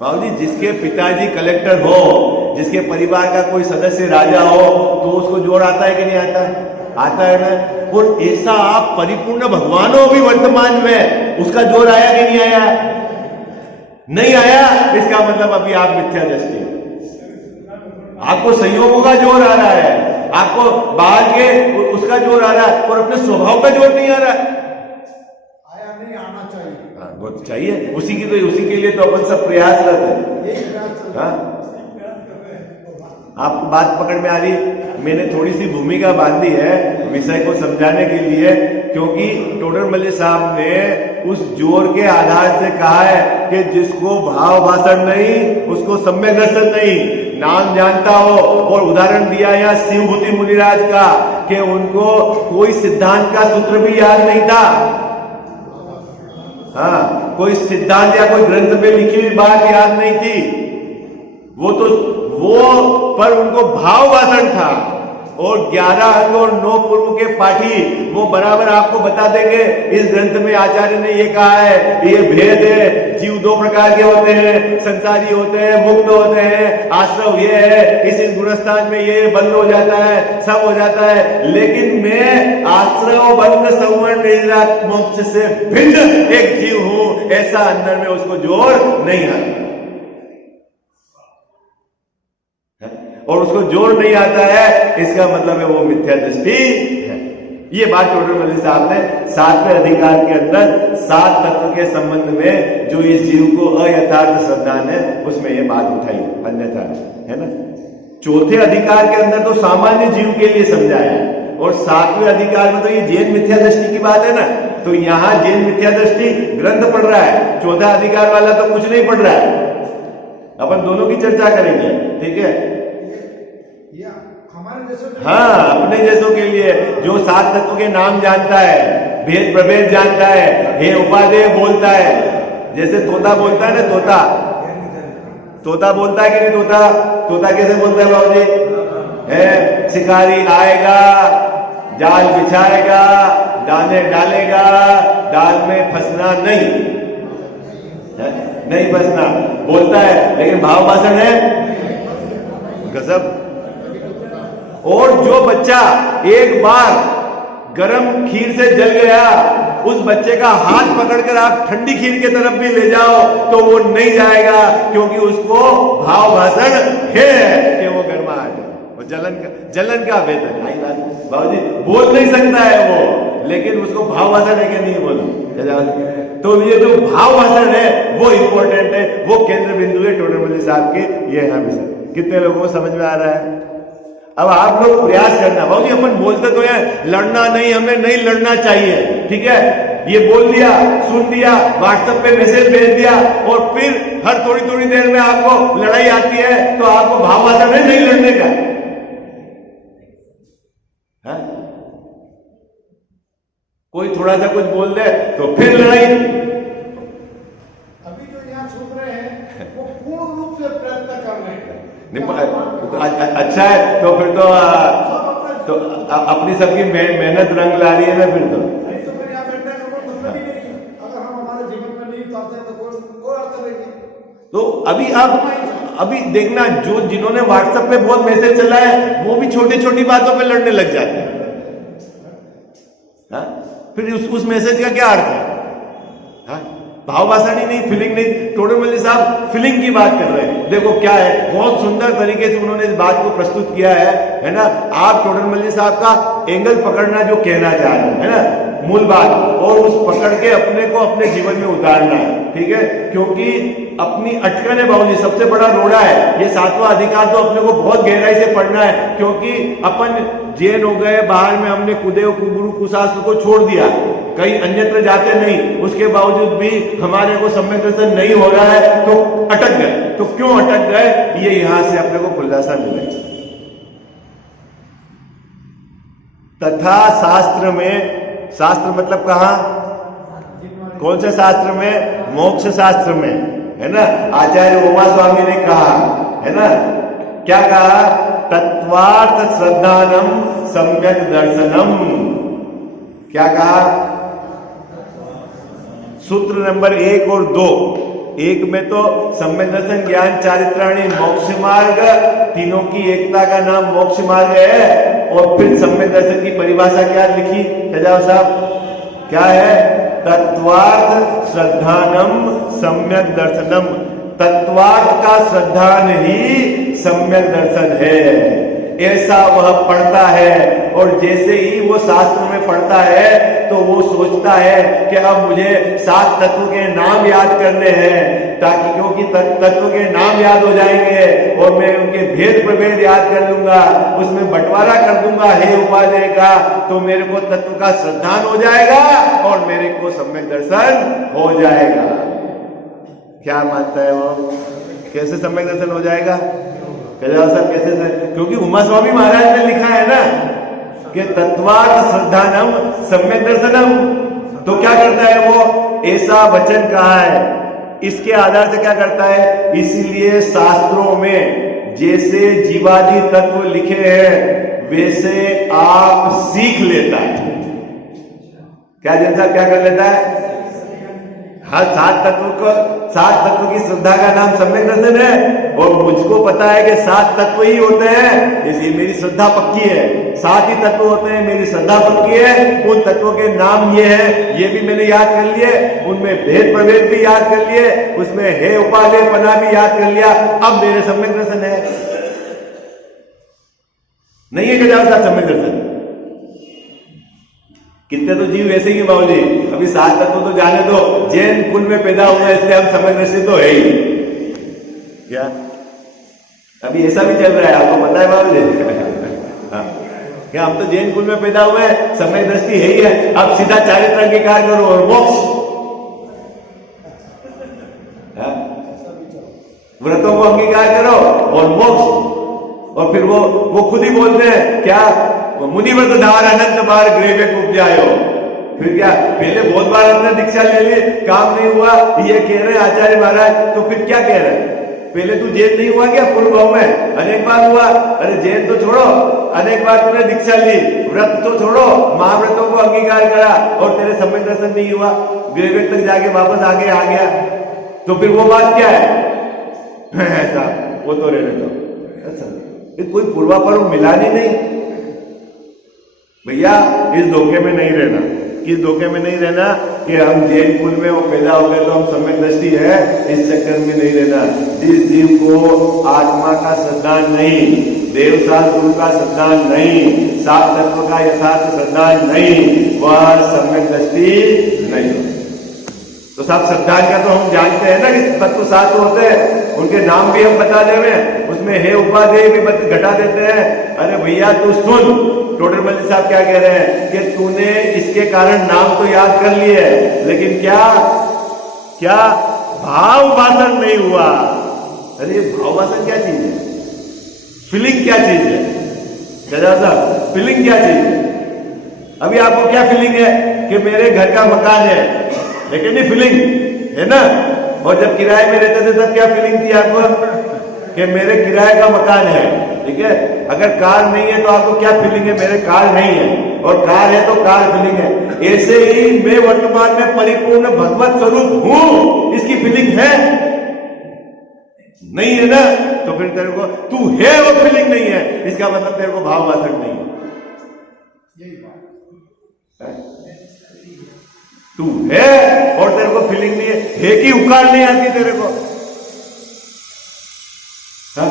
बाबूजी जिसके पिताजी कलेक्टर हो, जिसके परिवार का कोई सदस्य राजा हो, तो उसको जोर आता है कि नहीं आता? आता है ना। और ऐसा आप परिपूर्ण भगवान हो भी वर्तमान में, उसका जोर आया कि नहीं आया? नहीं आया, इसका मतलब अभी आप मिथ्या दृष्टि। आपको संयोगों का जोर आ रहा है, आपको बाहर के उसका जोर आ रहा है, और अपने स्वभाव का जोर नहीं आ रहा है। नहीं आना चाहिए। हाँ, वो चाहिए, उसी के लिए तो अपन सब प्रयासरत है। हाँ आपको बात पकड़ में आ रही? मैंने थोड़ी सी भूमिका बांधी है विषय को समझाने के लिए, क्योंकि टोडरमल साहब ने उस जोर के आधार से कहा है कि जिसको भाव भाषण नहीं उसको सम्यक दर्शन नहीं, नाम जानता हो। और उदाहरण दिया या शिवभूति मुनिराज का कि उनको कोई सिद्धांत का सूत्र भी याद नहीं था। हाँ, कोई सिद्धांत या कोई ग्रंथ में लिखी हुई बात याद नहीं थी, वो पर उनको भाव भाषण था। और 11 अंग और 9 पूर्व के पाठी वो बराबर आपको बता देंगे इस ग्रंथ में आचार्य ने ये कहा है, ये भेद है, जीव 2 प्रकार के होते हैं, संसारी होते हैं, मुक्त होते हैं, आश्रव ये है, इस गुणस्थान में ये बंद हो जाता है, सब हो जाता है। लेकिन मैं आश्रव बंद संवर्ण मोक्ष से भिन्न एक जीव हूं, ऐसा अंदर में उसको जोर नहीं आता। और उसको जोर नहीं आता है, इसका मतलब है वो मिथ्या दृष्टि है। ये बात टोडरमल साहब ने 7वें अधिकार के अंदर 7 तत्व के संबंध में जो इस जीव को अयथार्थ श्रद्धान है उसमें ये बात उठाई, अन्यथा है ना। 4थे अधिकार के अंदर तो सामान्य जीव के लिए समझाया है, और 7वें अधिकार में तो ये जैन मिथ्या दृष्टि की बात है ना, तो यहां जैन मिथ्या दृष्टि ग्रंथ पढ़ रहा है, 14 अधिकार वाला तो कुछ नहीं पढ़ रहा है। अपन दोनों की चर्चा करेंगे, ठीक है। हाँ, अपने जैसों के लिए जो 7 तत्वों के नाम जानता है, भेद प्रभेद जानता है, हे उपादेय बोलता है, जैसे तोता बोलता है ना, तोता बोलता है कि नहीं? तोता कैसे बोलता है बाबूजी? है, शिकारी आएगा, जाल बिछाएगा, दाने डालेगा, दाल में फंसना नहीं फंसना बोलता है, लेकिन भाव भाषण है गजब। और जो बच्चा एक बार गरम खीर से जल गया, उस बच्चे का हाथ पकड़कर आप ठंडी खीर की तरफ भी ले जाओ तो वो नहीं जाएगा, क्योंकि उसको भाव भाषण है कि वो गर्मा आ जाए, वो जलन का वेदन। बाबूजी बोल नहीं सकता है वो, लेकिन उसको भाव भाषण है कि नहीं बोलो। तो ये जो भाव भाषण है वो इंपॉर्टेंट है, वो केंद्र बिंदु है टोडरमल साहब के। ये है विषय। कितने लोगों को समझ में आ रहा है? अब आप लोग प्रयास करना। बाबूजी अपन बोलते तो है लड़ना नहीं, हमें नहीं लड़ना चाहिए, ठीक है। ये बोल दिया, सुन दिया, व्हाट्सएप पे मैसेज भेज दिया, और फिर हर थोड़ी देर में आपको लड़ाई आती है, तो आपको भाव भाषण है नहीं लड़ने का। है? कोई थोड़ा सा कुछ बोल दे तो फिर लड़ाई। अभी जो यहाँ सुन रहे हैं वो पूर्ण रूप से प्रयत्न कर रहे हैं। अच्छा है, तो फिर तो अपनी सबकी मेहनत रंग ला रही है ना फिर तो। नहीं तो फिर यहाँ बैठने का कोई मतलब ही नहीं। अगर हम हमारे जीवन में नहीं उतारते तो कोई अर्थ नहीं। तो अभी देखना, जो जिन्होंने व्हाट्सएप पे बहुत मैसेज चला है वो भी छोटी बातों पे लड़ने लग जाते हैं। फिर उस मैसेज का क्या अर्थ है? भाव भाषण ही नहीं, फीलिंग नहीं। टोडरमल साहब फीलिंग की बात कर रहे हैं। देखो क्या है, बहुत सुंदर तरीके से उन्होंने इस बात को प्रस्तुत किया है ना। आप टोडरमल साहब का एंगल पकड़ना, जो कहना चाह रहे हैं, है ना, मूल बात, और उस पकड़ के अपने को अपने जीवन में उतारना है, ठीक है। क्योंकि अपनी अटकन है बाबूजी, सबसे बड़ा रोड़ा है ये 7वां अधिकार। तो अपने को बहुत गहराई से पढ़ना है, क्योंकि अपन जैन हो गए, बाहर में हमने कुदेव गुरु कुशास्त्र को छोड़ दिया, कहीं अन्यत्र जाते नहीं, उसके बावजूद भी हमारे को सम्यक दर्शन नहीं हो रहा है, तो अटक गए। तो क्यों अटक गए, ये यहां से अपने को खुलासा मिलेगा। तथा शास्त्र में, शास्त्र मतलब कहां, कौन से शास्त्र में? मोक्ष शास्त्र में, है ना। आचार्य उमा स्वामी ने कहा, है ना, क्या कहा? तत्वार्थ श्रद्धानम सम्यक दर्शनम। क्या कहा? सूत्र नंबर 1 और 2। 1 में तो सम्यक दर्शन, ज्ञान, चारित्राणी, मोक्ष मार्ग, तीनों की एकता का नाम मोक्ष मार्ग है। और फिर सम्यक दर्शन की परिभाषा क्या लिखी सजाओ साहब? क्या है? तत्वार्थ श्रद्धानम सम्यक दर्शनम। तत्वार्थ का श्रद्धान ही सम्यक दर्शन है, ऐसा वह पढ़ता है। और जैसे ही वो शास्त्र में पढ़ता है तो वो सोचता है कि अब मुझे 7 तत्व के नाम याद करने हैं, ताकि क्योंकि तत्व के नाम याद हो जाएंगे और मैं उनके भेद प्रभेद याद कर लूंगा, उसमें बंटवारा कर दूंगा हे उपादेय का, तो मेरे को तत्व का श्रद्धान हो जाएगा और मेरे को सम्यक दर्शन हो जाएगा। क्या मानता है वो? कैसे सम्यक दर्शन हो जाएगा? साहब कैसे? क्योंकि उमा स्वामी महाराज ने लिखा है ना कि तत्वार्थ श्रद्धानम सम्यक दर्शनम। तो क्या करता है वो? ऐसा वचन कहा है, इसके आधार से क्या करता है? इसीलिए शास्त्रों में जैसे जीवादि तत्व लिखे हैं वैसे आप सीख लेता है। क्या जैसा क्या कर लेता है? हर सात तत्व की श्रद्धा का नाम सम्यक दर्शन है और मुझको पता है कि 7 तत्व ही होते हैं, इसलिए मेरी श्रद्धा पक्की है। 7 ही तत्व होते हैं, मेरी श्रद्धा पक्की है। उन तत्वों के नाम ये है, ये भी मैंने याद कर लिए, उनमें भेद प्रभेद भी याद कर लिए, उसमें हे उपादेय पना भी याद कर लिया। अब मेरे सम्यक दर्शन है। नहीं है क्या सम्यक दर्शन? कितने तो जीव वैसे ही बाबू जी, अभी 7 तत्व तो जाने दो, जैन कुल में पैदा हुआ है इसलिए हम सम्यक दर्शी तो है ही क्या? अभी ऐसा भी चल रहा है, आपको पता है बाबू जी? हाँ, क्या हम तो जैन कुल में पैदा हुए, सम्यक दृष्टि है ही है। अब सीधा चारित्र अंगीकार करो और मोक्ष, व्रतों को अंगीकार करो और मोक्ष। और फिर वो खुद ही बोलते हैं क्या? मुनिव्रत धार अनंत बार ग्रेवे उपजायो। फिर क्या? पहले बहुत बार अपने दीक्षा ले ली, काम नहीं हुआ, ये कह रहे आचार्य महाराज, तो फिर क्या कह रहे हैं? पहले तू जैन नहीं हुआ क्या? पूर्व भाव में अनेक बार हुआ। अरे जैन तो छोड़ो, अनेक बार तूने दीक्षा ली, व्रत तो छोड़ो, महाव्रतों को अंगीकार करा और तेरे सम्यक दर्शन नहीं हुआ, ग्रेवेट तक जाके वापस आगे आ गया, तो फिर वो बात क्या है? ऐसा वो तो रहने दो। अच्छा, कोई पूर्वापर्व मिलानी नहीं भैया, इस धोखे में नहीं रहना। किस धोखे में नहीं रहना कि हम जैन कुल में वो पैदा हो गए तो हम सम्यक दृष्टि है, इस चक्कर में नहीं रहना। जिस जीव को आत्मा का श्रद्धान नहीं, देवसाल गुरु का श्रद्धान नहीं, 7 तत्व का यथार्थ श्रद्धान नहीं, वह सम्यक दृष्टि नहीं। तो साहब श्रद्धान का तो हम जानते हैं ना कि तत्व 7 होते हैं, उनके नाम भी हम बता देवे, उसमें हे उपादेय भी घटा देते हैं। अरे भैया तू सुन, टोडरमल जी साहब क्या कह रहे हैं कि तूने इसके कारण नाम तो याद कर लिए, लेकिन क्या भाव वासन नहीं हुआ। अरे भाव वासन क्या चीज है? फीलिंग क्या चीज है? साहब फीलिंग क्या चीज है? अभी आपको क्या फीलिंग है कि मेरे घर का मकान है, लेकिन ये फीलिंग है ना। और जब किराए में रहते थे तब क्या फीलिंग थी आपको कि मेरे किराए का मकान है, ठीक है। अगर कार नहीं है तो आपको क्या फीलिंग है? मेरे कार नहीं है। और कार है तो कार फीलिंग है। ऐसे ही मैं वर्तमान में परिपूर्ण भगवत स्वरूप हूं, इसकी फीलिंग है नहीं है ना। तो फिर तेरे को तू है वो फीलिंग नहीं है, इसका मतलब तेरे को भाव वासक नहीं है। तू है और तेरे को फीलिंग नहीं है कि उकार नहीं आती तेरे को? हाँ?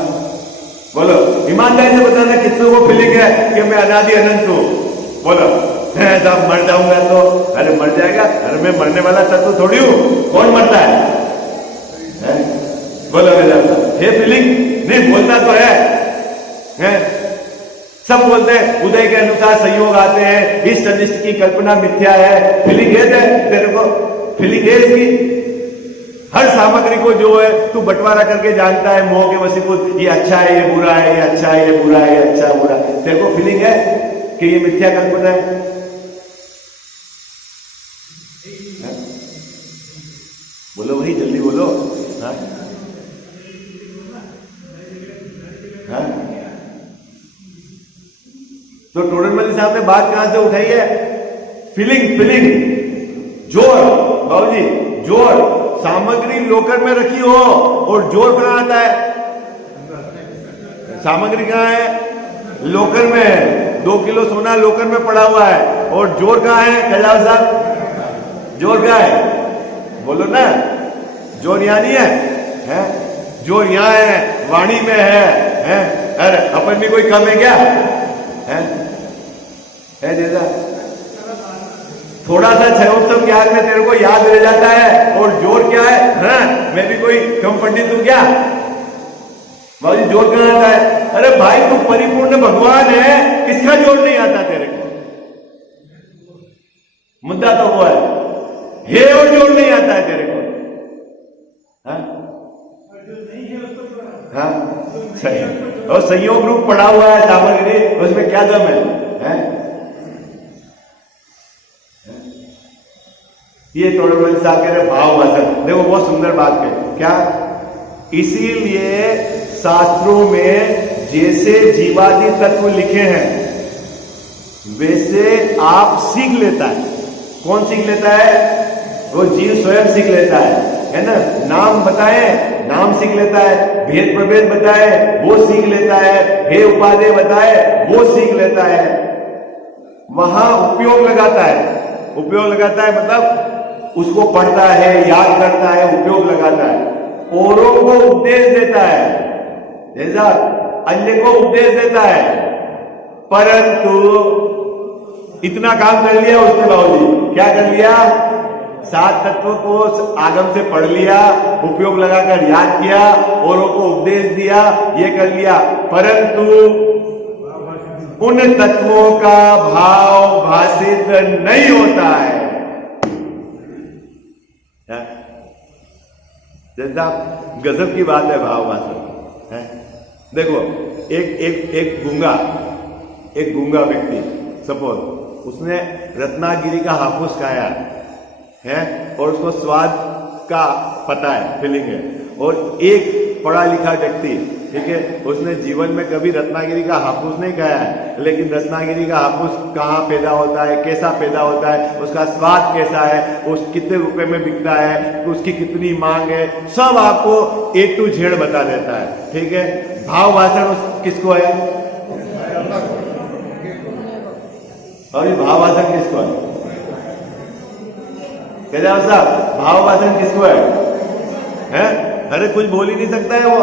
बोलो ईमानदारी से बताना कितने को फीलिंग है कि मैं अनादि अनंत हूं? बोलो साहब मर जाऊंगा तो? अरे मर जाएगा, अरे मैं मरने वाला तत्व थोड़ी हूं, कौन मरता है? बोलो है फीलिंग? नहीं बोलता तो है? सब बोलते हैं उदय के अनुसार संयोग आते हैं, इष्ट अनिष्ट की कल्पना मिथ्या है। फीलिंग है तेरे को? फीलिंग है इसकी? हर सामग्री को जो है तू बंटवारा करके जानता है मोह के वशीभूत, ये अच्छा है ये बुरा है, ये अच्छा है ये बुरा है, ये अच्छा बुरा। तेरे को फीलिंग है कि ये मिथ्या कल्पना है? बोलो भाई जल्दी बोलो। हाँ? हाँ? तो टोडरमल साहब ने बात कहां से उठाई है? फीलिंग जोर। बाबूजी जोर, सामग्री लोकर में रखी हो और जोर कहां आता है? सामग्री कहां है? लोकर में है। 2 किलो सोना लोकर में पड़ा हुआ है और जोर कहां है? कैलाश साहब जोर कहां है? बोलो ना, जोर यहां नहीं है? जोर यहां है, वाणी में है? अरे अपन भी कोई कम है क्या? है जैसा थोड़ा सा क्षयोत्सव ज्ञान में तेरे को याद रह जाता है, और जोर क्या है? हाँ, मैं भी कोई कम पंडित हूं क्या? बाबूजी जोर कहां आता है? अरे भाई तू परिपूर्ण भगवान है, किसका जोर नहीं आता तेरे को? मुद्दा तो वो है, और जोर नहीं आता है तेरे को। हाँ हाँ सही। और संयोग रूप पड़ा हुआ है सामग्री, उसमें क्या दम है? ये टोडरमल साहब कह रहे भाव वासन। देखो बहुत सुंदर बात है क्या, इसीलिए शास्त्रों में जैसे जीवादि तत्व लिखे हैं वैसे आप सीख लेता है। कौन सीख लेता है? वो जीव स्वयं सीख लेता है ना। नाम बताए, नाम सीख लेता है। भेद प्रभेद बताए, वो सीख लेता है। हे उपाधि बताए, वो सीख लेता है। वहां उपयोग लगाता है। उपयोग लगाता है मतलब उसको पढ़ता है, याद करता है, उपयोग लगाता है। औरों को उपदेश देता है, जैसा अन्य को उपदेश देता है। परंतु इतना काम कर लिया उसने बाबूजी, क्या कर लिया? 7 तत्वों को आगम से पढ़ लिया, उपयोग लगाकर याद किया, औरों को उपदेश दिया, ये कर लिया। परंतु उन तत्वों का भाव भाषित नहीं होता है। जैसा गजब की बात है भाव भाषित है। देखो एक गूंगा व्यक्ति, सपोज उसने रत्नागिरी का हाफूस खाया है और उसको स्वाद का पता है, फीलिंग है। और एक पढ़ा लिखा व्यक्ति, ठीक है, उसने जीवन में कभी रत्नागिरी का हाफूस नहीं खाया है, लेकिन रत्नागिरी का हाफूस कहाँ पैदा होता है, कैसा पैदा होता है, उसका स्वाद कैसा है, उस कितने रुपए में बिकता है, उसकी कितनी मांग है, सब आपको A to Z बता देता है। ठीक है, भाव भाषण किसको है? और ये भाव भाषण किसको है? कहते हैं साहब भाव भाषण किसको है? अरे कुछ बोल ही नहीं सकता है वो।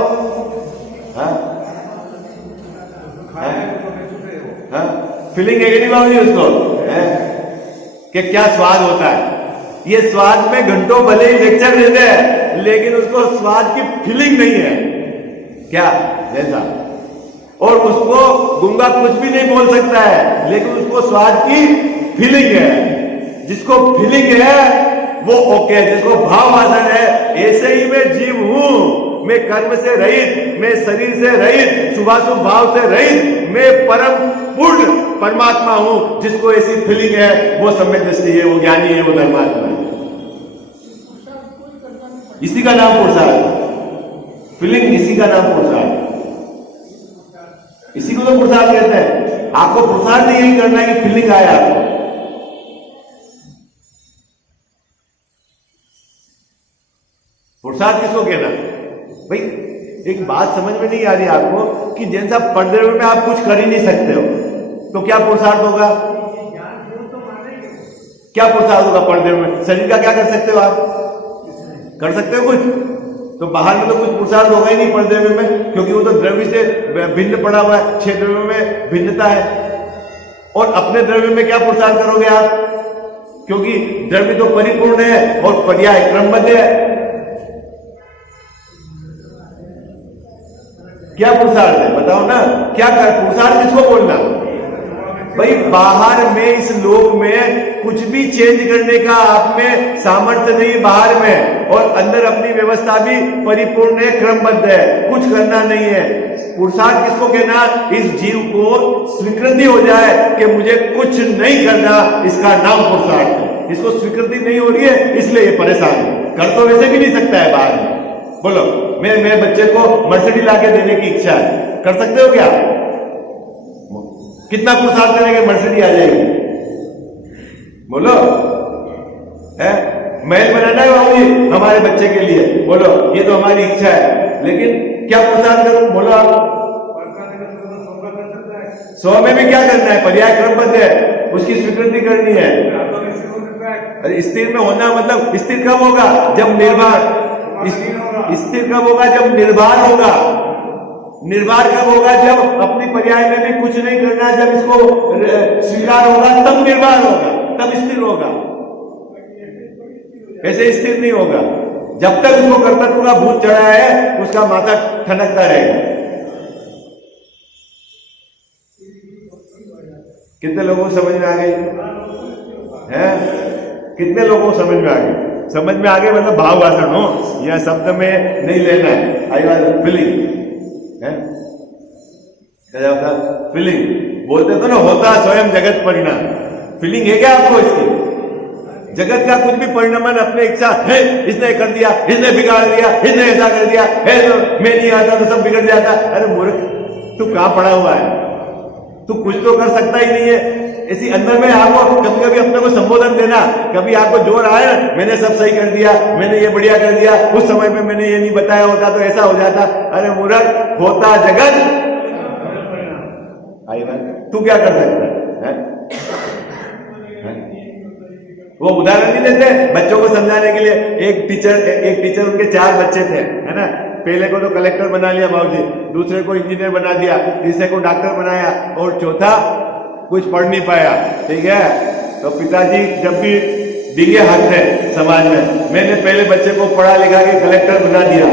फीलिंग है कि नहीं बाबू जी उसको कि क्या स्वाद होता है। ये स्वाद में घंटों भले ही लेक्चर देते हैं, लेकिन उसको स्वाद की फीलिंग नहीं है क्या? जैसा, और उसको गूंगा कुछ भी नहीं बोल सकता है, लेकिन उसको स्वाद की फीलिंग है। जिसको फीलिंग है वो ओके है, जिसको भाव भाषण है। ऐसे ही मैं जीव हूं, मैं कर्म से रहित, मैं शरीर से रहित, शुभाशुभ भाव से रहित, मैं परम पूर्ण परमात्मा हूं। जिसको ऐसी फीलिंग है वो सम्यक दृष्टि है, वो ज्ञानी है, वो धर्मात्मा है। इसी का नाम पुरुषार्थ। फीलिंग इसी का नाम पुरुषार्थ। इसी को तो पुरुषार्थ कहते हैं। आपको पुरुषार्थ यही करना है कि फीलिंग आए आपको। पुरुषार्थ किसको कहना? भाई एक बात समझ में नहीं आ रही आपको कि जैसा पर्दे में आप कुछ कर ही नहीं सकते हो, तो क्या पुरुषार्थ होगा? क्या पुरुषार्थ होगा पर्दे में? शरीर का क्या कर सकते हो आप? कर सकते हो कुछ? तो बाहर में तो कुछ पुरुषार्थ होगा ही नहीं पर्दे में, क्योंकि वो तो द्रव्य से भिन्न पड़ा हुआ है। 6 द्रव्य में भिन्नता है, और अपने द्रव्य में क्या पुरुषार्थ करोगे आप? क्योंकि द्रव्य तो परिपूर्ण है और पर्याय क्रमबद्ध है। क्या पुरुषार्थ है बताओ ना? क्या कर पुरुषार्थ किसको बोलना? भाई बाहर में इस लोक में कुछ भी चेंज करने का आप में सामर्थ्य नहीं बाहर में, और अंदर अपनी व्यवस्था भी परिपूर्ण है, क्रमबद्ध है, कुछ करना नहीं है। पुरुषार्थ किसको कहना? इस जीव को स्वीकृति हो जाए कि मुझे कुछ नहीं करना, इसका नाम पुरुषार्थ है। इसको स्वीकृति नहीं हो रही है, इसलिए ये परेशान है। कर तो वैसे भी नहीं सकता है बाहर में। बोलो मैं बच्चे को मर्सिडीज लाके देने की इच्छा है, कर सकते हो क्या? कितना पुरुषार्थ करेंगे मर्सिडीज आ जाएगी? बोलो है महल बनाना है बाबूजी हमारे बच्चे के लिए, बोलो ये तो हमारी इच्छा है, लेकिन क्या पुरुषार्थ करूं? बोलो आप। 100 में भी क्या करना है? पर्याय क्रमबद्ध है, उसकी स्वीकृति करनी है। स्थिर में होना मतलब स्थिर कब होगा? जब निर्भर। स्थिर कब होगा? जब निर्भर होगा। निर्भर कब होगा? जब अपनी पर्याय में भी कुछ नहीं करना, जब इसको स्वीकार होगा तब निर्भर होगा, तब स्थिर होगा। ऐसे स्थिर नहीं होगा। जब तक उसको कर्तव्य का भूत चढ़ा है उसका माथा ठनकता रहेगा। कितने लोगों को समझ में आ गई है? कितने लोगों को समझ में आ गई? समझ में आ गए मतलब भाव भाषण हो, यह शब्द में नहीं लेना है। आई वाज फीलिंग है, फीलिंग बोलते तो ना, होता स्वयं जगत परिणाम। फीलिंग है क्या आपको इसकी? जगत का कुछ भी परिणाम अपने इच्छा है, इसने कर दिया, इसने बिगाड़ दिया, इसने ऐसा कर दिया है, तो मैं नहीं आता तो सब बिगड़ जाता। अरे मूर्ख, तू कहां पड़ा हुआ है? तू कुछ तो कर सकता ही नहीं है। इसी अंदर में आपको कभी कभी अपने को संबोधन देना, कभी आपको जोर आए ना, मैंने सब सही कर दिया, मैंने ये बढ़िया कर दिया, उस समय में मैंने ये नहीं बताया होता तो ऐसा हो जाता। अरे मूर्ख, होता जगत आई ना, तू क्या कर सकता है? वो उदाहरण नहीं देते बच्चों को समझाने के लिए। एक टीचर उनके 4 बच्चे थे, है ना। पहले को तो कलेक्टर बना लिया बाबूजी, दूसरे को इंजीनियर बना दिया, तीसरे को डॉक्टर बनाया और चौथा कुछ पढ़ नहीं पाया। ठीक है, तो पिताजी जब भी डिगे हाथ है समाज में, मैंने पहले बच्चे को पढ़ा लिखा के कलेक्टर बना दिया,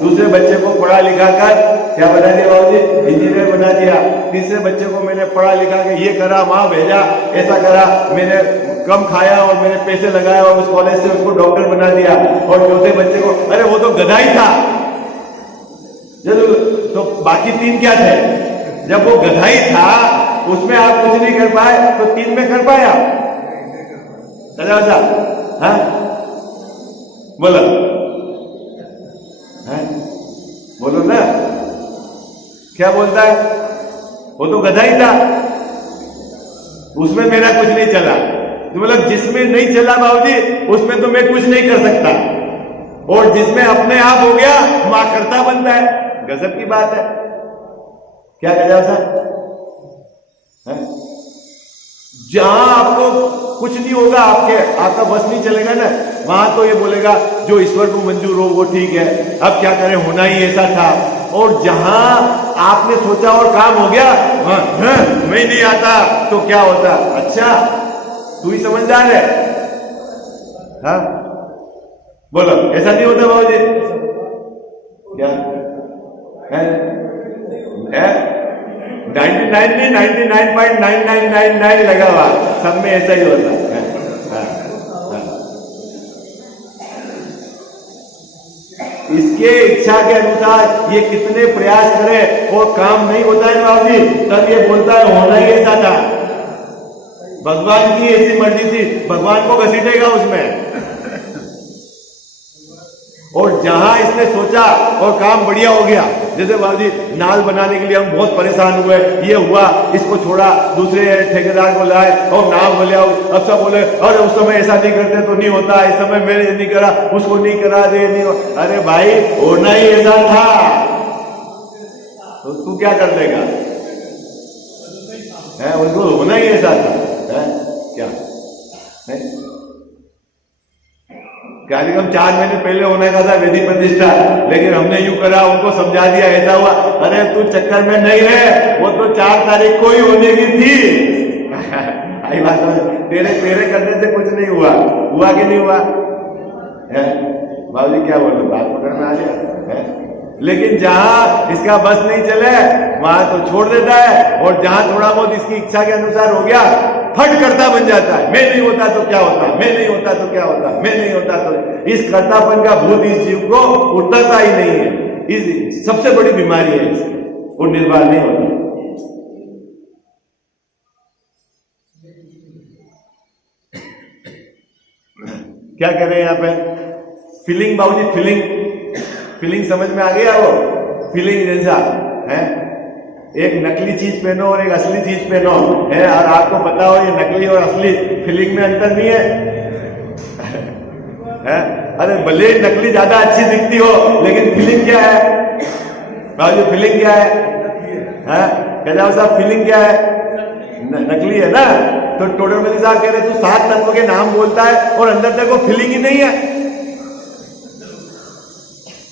दूसरे बच्चे को पढ़ा लिखा कर क्या बना दिया बाबूजी? इंजीनियर बना दिया, तीसरे बच्चे को मैंने पढ़ा लिखा के ये करा, वहां भेजा, ऐसा करा, मैंने कम खाया और मैंने पैसे लगाया और उस कॉलेज से उसको डॉक्टर बना दिया। और चौथे बच्चे को, अरे वो तो गधा ही था, तो बाकी 3 क्या थे? जब वो गधा ही था उसमें आप कुछ नहीं कर पाए तो 3 में कर पाए आप? हाँ बोलो, बोलो ना, क्या बोलता है? वो तो गधा ही था, उसमें मेरा कुछ नहीं चला। तो मतलब जिसमें नहीं चला बाबूजी उसमें तो मैं कुछ नहीं कर सकता, और जिसमें अपने आप हो गया मां करता बनता है। गजब की बात है, क्या गजब साहब? जहां आपको कुछ नहीं होगा, आपका बस नहीं चलेगा ना, वहां तो ये बोलेगा जो ईश्वर को मंजूर हो वो ठीक है, अब क्या करें, होना ही ऐसा था। और जहां आपने सोचा और काम हो गया, मैं नहीं आता तो क्या होता? अच्छा तू ही समझदार है। हाँ बोलो, ऐसा नहीं होता बाबूजी? क्या है? 99 नहीं 99.9999 लगा हुआ, सब में ऐसा ही होता है। इसके इच्छा के अनुसार ये कितने प्रयास करे और काम नहीं होता है बाबूजी, तब ये बोलता है होना ही ऐसा था, भगवान की ऐसी मर्जी थी, भगवान को घसीटेगा उसमें। और जहां इसने सोचा और काम बढ़िया हो गया, जैसे बाबूजी नाल बनाने के लिए हम बहुत परेशान हुए, ये हुआ, इसको छोड़ा, दूसरे ठेकेदार को लाए और नाव बोले, अब सब बोले अरे उस समय ऐसा नहीं करते तो नहीं होता, इस समय मैंने नहीं करा, उसको नहीं करा दे, नहीं हो। अरे भाई होना ही ऐसा था, तो तू क्या कर देगा? उसको होना ही ऐसा था है? क्या नहीं? कार्यक्रम 4 महीने पहले होने का था वेदी प्रतिष्ठा, लेकिन हमने यूं करा, उनको समझा दिया, ऐसा हुआ। अरे तू चक्कर में नहीं है, वो तो 4 तारीख को ही होने की थी। आई बात समझ? तेरे करने से कुछ नहीं हुआ कि नहीं हुआ? बाबूजी क्या बोलो, बात पकड़ में आ गया? लेकिन जहां इसका बस नहीं चले वहां तो छोड़ देता है, और जहां थोड़ा बहुत इसकी इच्छा के अनुसार हो गया, फट करता बन जाता है। मैं नहीं होता तो क्या होता, मैं नहीं होता तो क्या होता, मैं नहीं होता तो। इस कर्तापन का भूत इस जीव को उतरता ही नहीं है। इस सबसे बड़ी बीमारी है इसकी, वो निर्वाह नहीं होता। क्या कह रहे हैं यहाँ पे? फीलिंग बाबूजी, फीलिंग समझ में आ गया? वो फीलिंग जैसा है, एक नकली चीज पहनो और एक असली चीज पहनो है, और आपको पता हो ये नकली और असली, फीलिंग में अंतर नहीं है? अरे भले नकली ज्यादा अच्छी दिखती हो, लेकिन फीलिंग क्या है बाबूजी? फीलिंग क्या है? कहते साहब फीलिंग क्या है? नकली है ना। तो टोडरमल साहब कह रहे तू 7 तत्व के नाम बोलता है और अंदर तेरे को फीलिंग ही नहीं है।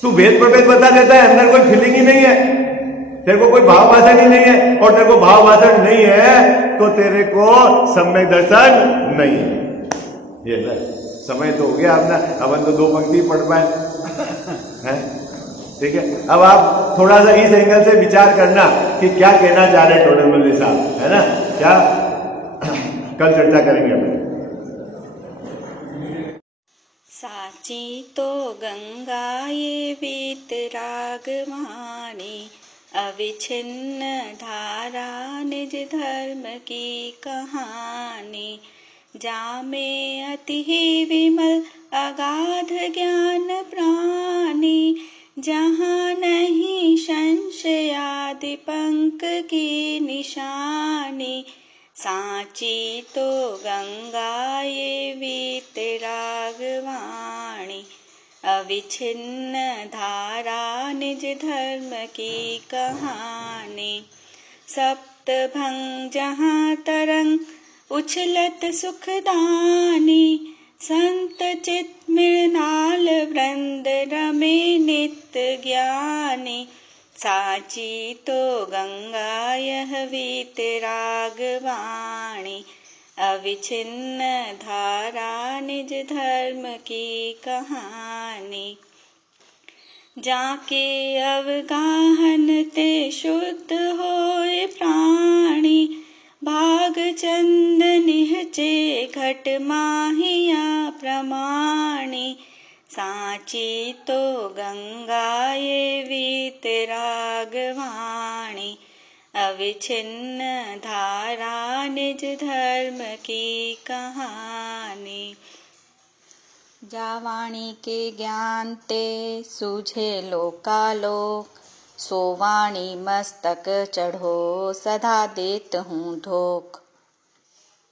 तू भेद प्रभेद बता देता है, अंदर कोई फीलिंग ही नहीं है, तेरे को कोई भाव भाषण ही नहीं है। और तेरे को भाव भाषण नहीं है तो तेरे को सम्यक दर्शन नहीं है। ये समय तो हो गया अपना, अपन तो 2 पंक्ति पढ़ पाए हैं। ठीक है, अब आप थोड़ा सा इस एंगल से विचार करना कि क्या कहना चाह रहे टोडर मल्ली साहब, है ना, क्या कल चर्चा करेंगे अपन। साची तो गंगा ये वीतरागवाणी, अविच्छिन्न धारा निज धर्म की कहानी। जामे अति ही विमल अगाध ज्ञान प्राणी, जहाँ नहीं संशयादि पंक की निशानी। साची तो गंगा ये वीतरागवाणी, अविच्छिन्न धारा निज धर्म की कहानी। सप्तभंग जहाँ तरंग उछलत सुखदानी, संत चित मृणाल वृंद रमे नित्य ज्ञानी। साची तो गंगा यह वीतरागवाणी, अविच्छिन्न धारा निज धर्म की कहानी। जाके अवगाहन ते शुद्ध होए प्राणी, भाग चंद निहचे घट माहिया प्रमाणी। साची तो गंगा ये वीतरागवाणी, अविच्छिन्न धारा निज धर्म की कहानी। जावाणी के ज्ञान ते सूझे लोकालोक, सोवाणी मस्तक चढ़ो सदा देत हूँ धोख।